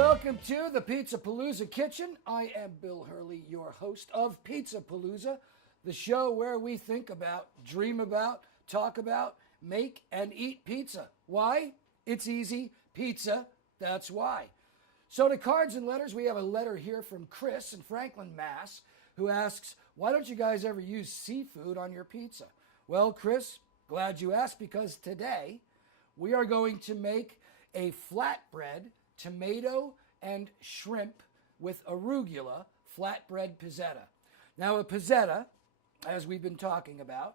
welcome to the Pizza Palooza Kitchen. I am Bill Hurley, your host of Pizza Palooza, the show where we think about, dream about, talk about, make and eat pizza. Why? It's easy. Pizza, that's why. So to cards and letters, we have a letter here from Chris in Franklin, Mass., who asks, why don't you guys ever use seafood on your pizza? Well, Chris, glad you asked, because today we are going to make a flatbread, tomato and shrimp with arugula flatbread pizzetta. Now, a pizzetta, as we've been talking about,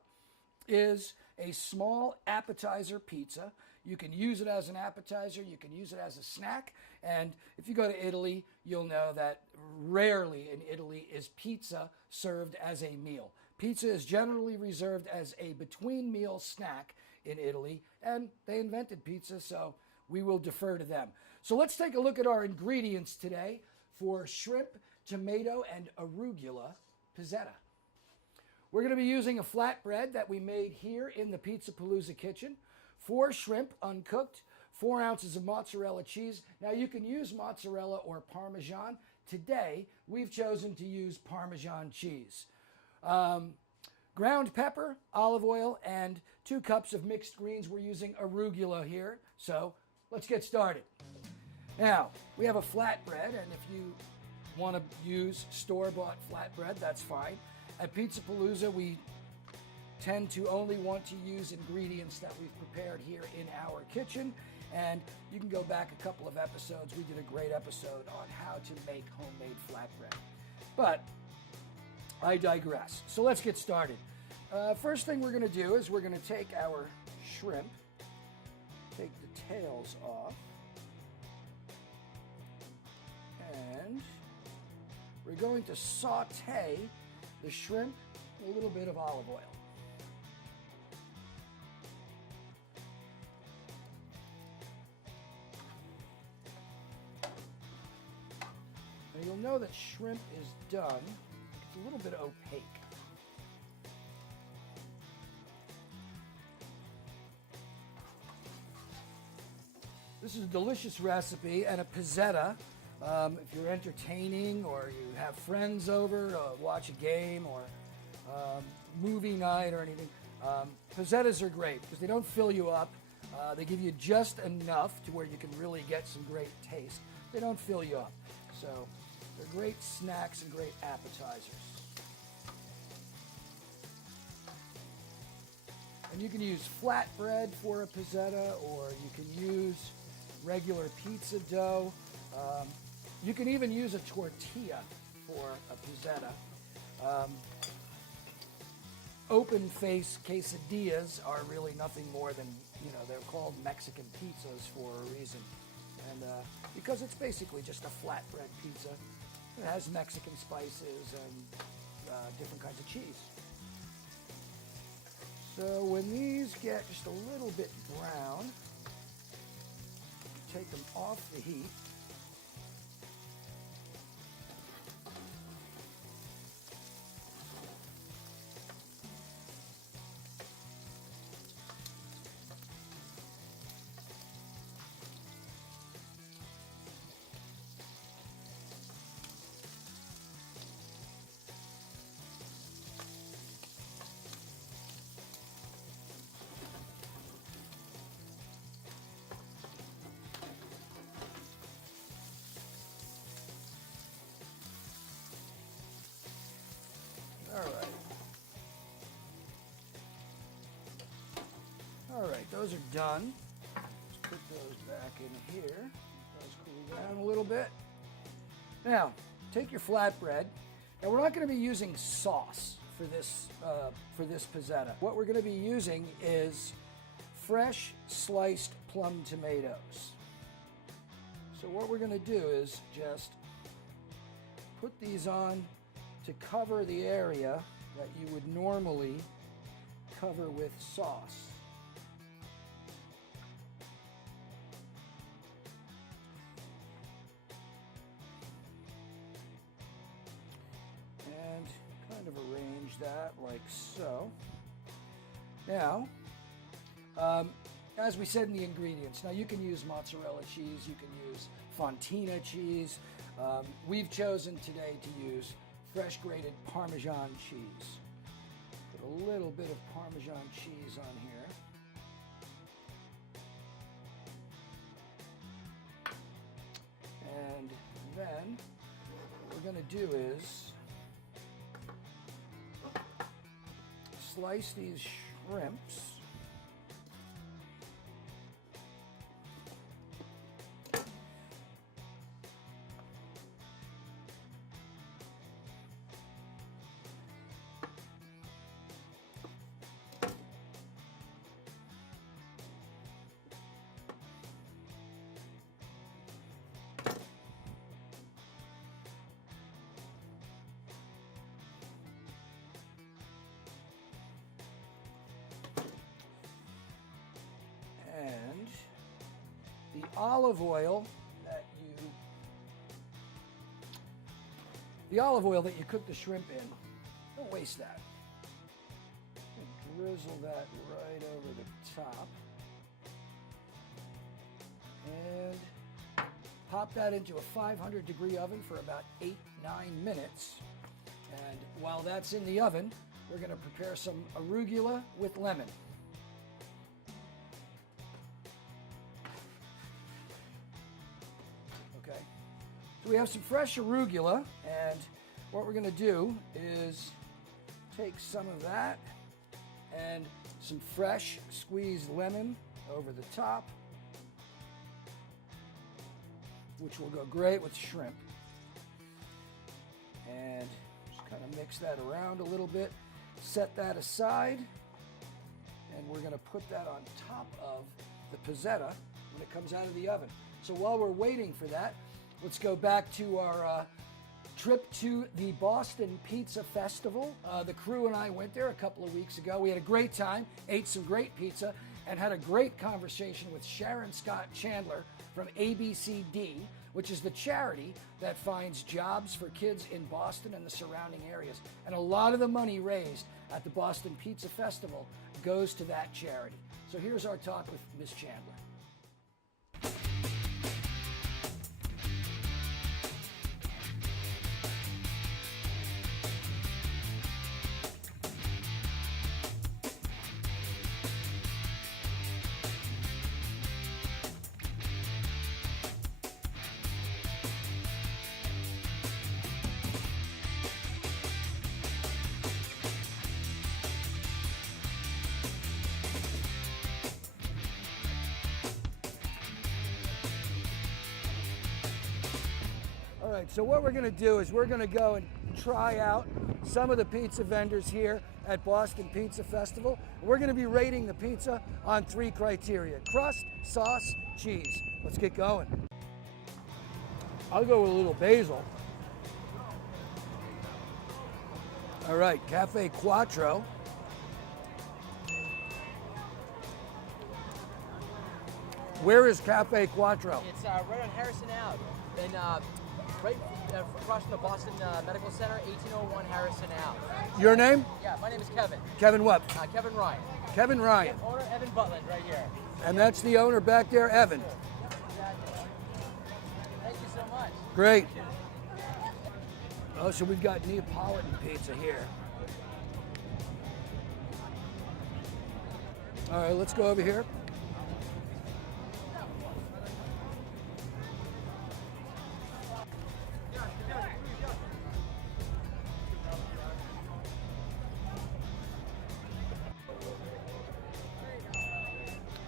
is a small appetizer pizza. You can use it as an appetizer, you can use it as a snack, and if you go to Italy, you'll know that rarely in Italy is pizza served as a meal. Pizza is generally reserved as a between-meal snack in Italy, and they invented pizza, so we will defer to them. So let's take a look at our ingredients today for shrimp, tomato, and arugula pizzetta. We're going to be using a flatbread that we made here in the Pizza Palooza kitchen, 4 shrimp uncooked, 4 ounces of mozzarella cheese. Now you can use mozzarella or Parmesan. Today we've chosen to use Parmesan cheese. Ground pepper, olive oil, and 2 cups of mixed greens. We're using arugula here, so let's get started. Now, we have a flatbread, and if you want to use store-bought flatbread, that's fine. At Pizza Palooza, we tend to only want to use ingredients that we've prepared here in our kitchen, and you can go back a couple of episodes. We did a great episode on how to make homemade flatbread. But I digress. So let's get started. First thing we're going to do is we're going to take our shrimp, take the tails off, and we're going to saute the shrimp in a little bit of olive oil. Now you'll know that shrimp is done. It's a little bit opaque. This is a delicious recipe and a pizzetta. If you're entertaining or you have friends over to watch a game or movie night or anything, pizzettas are great because they don't fill you up. They give you just enough to where you can really get some great taste. They don't fill you up. So they're great snacks and great appetizers. And you can use flatbread for a pizzetta, or you can use regular pizza dough. You can even use a tortilla for a pizzetta. Open face quesadillas are really nothing more than, they're called Mexican pizzas for a reason. And because it's basically just a flatbread pizza. It has Mexican spices and different kinds of cheese. So when these get just a little bit brown, take them off the heat. All right, those are done. Let's put those back in here. Those cool down a little bit. Now, take your flatbread. Now, we're not going to be using sauce for this pizzetta. What we're going to be using is fresh sliced plum tomatoes. So what we're going to do is just put these on to cover the area that you would normally cover with sauce. And kind of arrange that like so. Now, as we said in the ingredients, now you can use mozzarella cheese, you can use Fontina cheese. We've chosen today to use fresh grated Parmesan cheese. Put a little bit of Parmesan cheese on here. And then what we're going to do is slice these shrimps. And the olive oil that you cook the shrimp in, don't waste that. Drizzle that right over the top. And pop that into a 500-degree oven for about 8-9 minutes. And while that's in the oven, we're going to prepare some arugula with lemon. Okay, so we have some fresh arugula, and what we're going to do is take some of that and some fresh squeezed lemon over the top, which will go great with shrimp. And just kind of mix that around a little bit, set that aside, and we're going to put that on top of the pizzetta when it comes out of the oven. So while we're waiting for that, let's go back to our trip to the Boston Pizza Festival. The crew and I went there a couple of weeks ago. We had a great time, ate some great pizza, and had a great conversation with Sharon Scott Chandler from ABCD, which is the charity that finds jobs for kids in Boston and the surrounding areas. And a lot of the money raised at the Boston Pizza Festival goes to that charity. So here's our talk with Ms. Chandler. All right, so what we're going to do is we're going to go and try out some of the pizza vendors here at Boston Pizza Festival. We're going to be rating the pizza on 3 criteria: crust, sauce, cheese. Let's get going. I'll go with a little basil. All right, Cafe Quattro. Where is Cafe Quattro? It's right on Harrison Ave, and right across from the Boston Medical Center, 1801 Harrison Ave. Your name? Yeah, my name is Kevin. Kevin what? Kevin Ryan. Kevin Ryan. Owner Evan Butland, right here. And that's the owner back there, Evan. Exactly. Thank you so much. Great. Oh, so we've got Neapolitan pizza here. All right, let's go over here.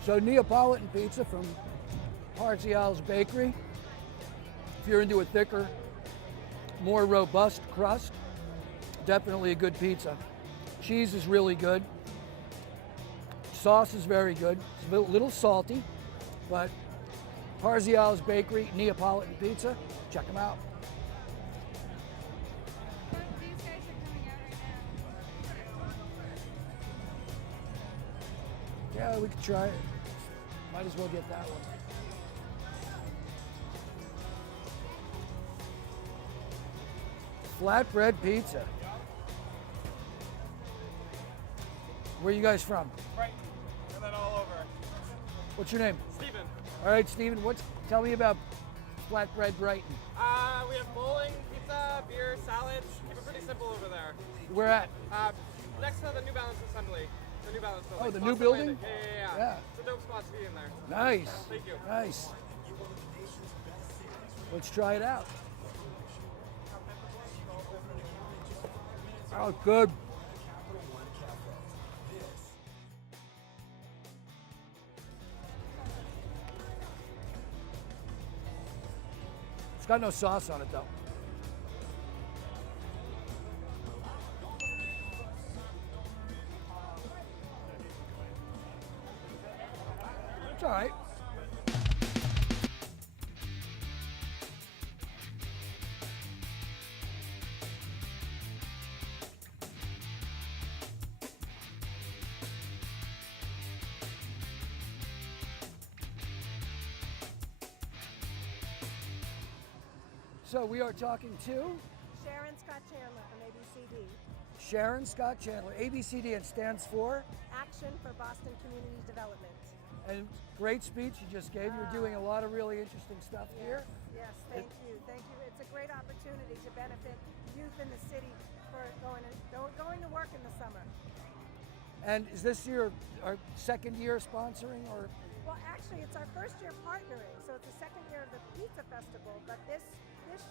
So Neapolitan pizza from Parzial's Bakery. If you're into a thicker, more robust crust, definitely a good pizza. Cheese is really good. Sauce is very good. It's a little salty, but Parzial's Bakery, Neapolitan pizza, check them out. These guys are coming out right now. Yeah, we could try it. Might as well get that one. Flatbread pizza. Where are you guys from? Right, and then all over. What's your name? Steven. All right, Steven, tell me about Flatbread Brighton. We have bowling, pizza, beer, salads. Keep it pretty simple over there. Where at? Next to the New Balance Assembly. The New Balance building. Oh, the new Boston building? Landing. Yeah. It's a dope spot to be in there. Nice. Thank you. Nice. Let's try it out. Oh, good. It's got no sauce on it, though. It's all right. So we are talking to Sharon Scott Chandler from ABCD. Sharon Scott Chandler. ABCD, it stands for? Action for Boston Community Development. And great speech you just gave. You're doing a lot of really interesting stuff here. Yes, thank you. Thank you. It's a great opportunity to benefit youth in the city for going to work in the summer. And is this our second year sponsoring, or? Well, actually, it's our first year partnering, so it's the second year of the Pizza Festival. But this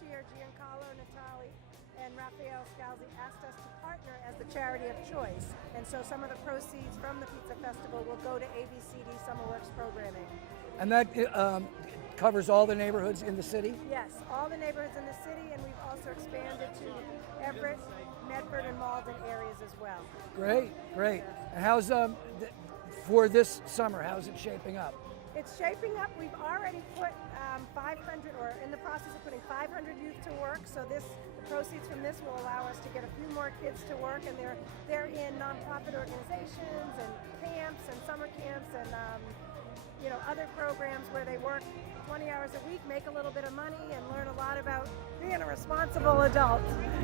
year, Giancarlo Natali and Raphael Scalzi asked us to partner as the charity of choice. And so some of the proceeds from the Pizza Festival will go to ABCD Summer Works programming. And that covers all the neighborhoods in the city? Yes, all the neighborhoods in the city, and we've also expanded to Everett, Medford, and Malden areas as well. Great, great. And how's for this summer? How's it shaping up? It's shaping up. We've already put 500, or in the process of putting 500 youth to work. So the proceeds from this will allow us to get a few more kids to work, and they're in nonprofit organizations and camps and summer camps and other programs where they work 20 hours a week, make a little bit of money, and learn a lot about being a responsible adult.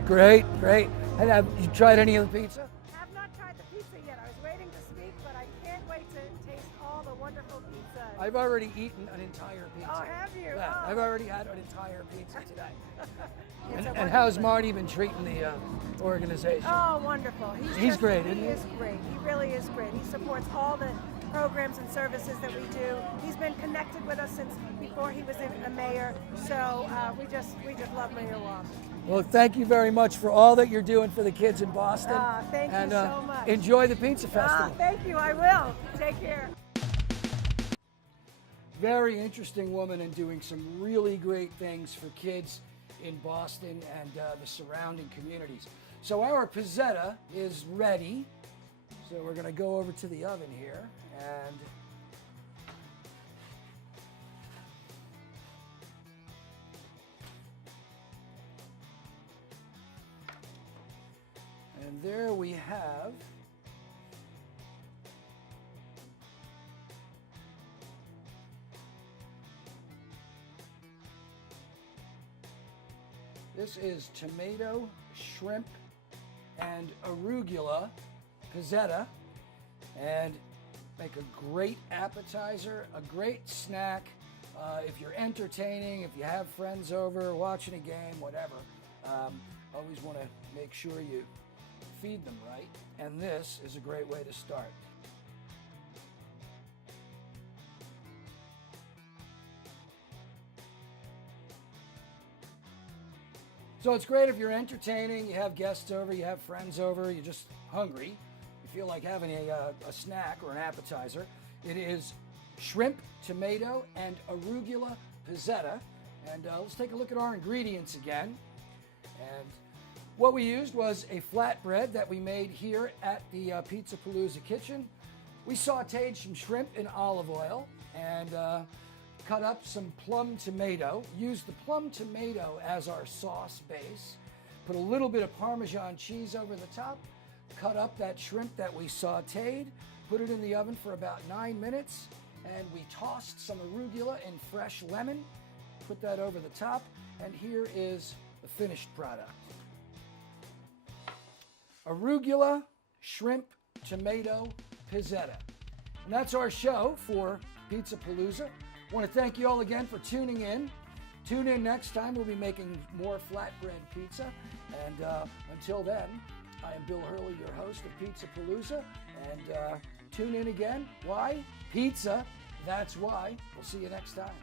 Great, great. And have you tried any of the pizza? Have not tried the pizza yet. I was waiting to speak, but I can't wait to taste all the wonderful pizza. I've already eaten an entire pizza. Oh, have you? Yeah, Oh. I've already had an entire pizza today. It's a And how's wonderful- Marty been treating the organization? Oh, wonderful. He's great, isn't He he? is great. He really is great. He supports all the programs and services that we do. He's been connected with us since before he was a mayor. So we just love Mayor Walsh. Well, thank you very much for all that you're doing for the kids in Boston. Thank you and, so much. Enjoy the Pizza Festival. Thank you. I will. Take care. Very interesting woman and doing some really great things for kids in Boston and the surrounding communities. So our pizzetta is ready. So we're going to go over to the oven here and there we have this is tomato, shrimp, and arugula pizzetta, and make a great appetizer, a great snack. If you're entertaining, if you have friends over, watching a game, whatever, always want to make sure you feed them right, and this is a great way to start. So it's great if you're entertaining, you have guests over, you have friends over, you're just hungry, you feel like having a snack or an appetizer. It is shrimp, tomato, and arugula pizzetta. And let's take a look at our ingredients again. And what we used was a flatbread that we made here at the Pizza Palooza kitchen. We sauteed some shrimp in olive oil and cut up some plum tomato, used the plum tomato as our sauce base, put a little bit of Parmesan cheese over the top, cut up that shrimp that we sauteed, put it in the oven for about 9 minutes, and we tossed some arugula and fresh lemon, put that over the top, and here is the finished product. Arugula, shrimp, tomato, pizzetta. And that's our show for Pizza Palooza. I want to thank you all again for tuning in. Tune in next time. We'll be making more flatbread pizza. And until then, I am Bill Hurley, your host of Pizza Palooza. And tune in again. Why? Pizza. That's why. We'll see you next time.